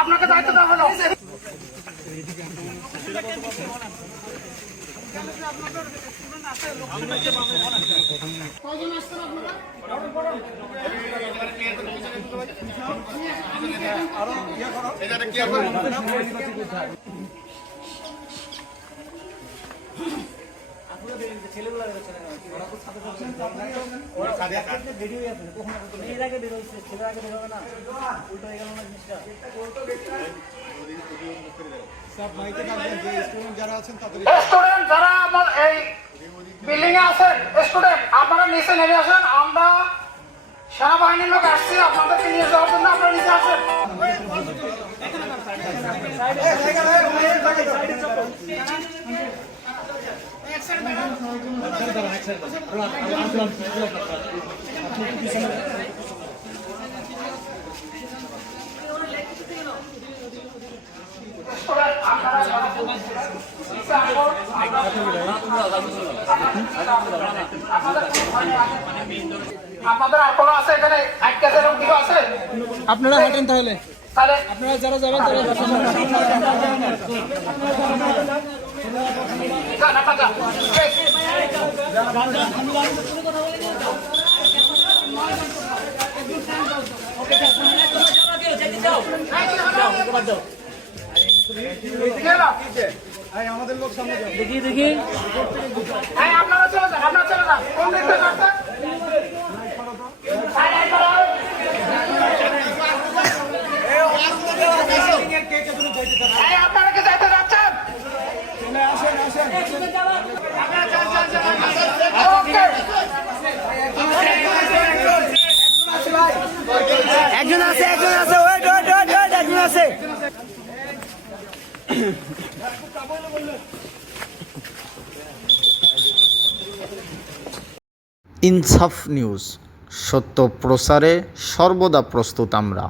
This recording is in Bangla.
আপনাকে দায়িত্ব দেওয়া হলো। আপনারা নিচে নেমে আসেন, আমরা সেনাবাহিনীর লোক আসছি আপনাদেরকে নিয়ে যাওয়ার জন্য, আপনারা নিচে আসেন। আপনাদের আর কোনো আছে এখানে? আছে আপনারা হাঁটেন তাহলে, আপনারা যারা যাবেন তারা আমাদের লোক সামনে দেখি দেখি আপনারা চলে যান, আপনারা চলে যান। কোন দিক থেকে আসছেন? আপনারা কি যাইতে যাচ্ছেন? একজন আছে ওয়েট একজন আছে। ইনসাফ নিউজ, সত্য প্রচারে সর্বদা প্রস্তুত আমরা।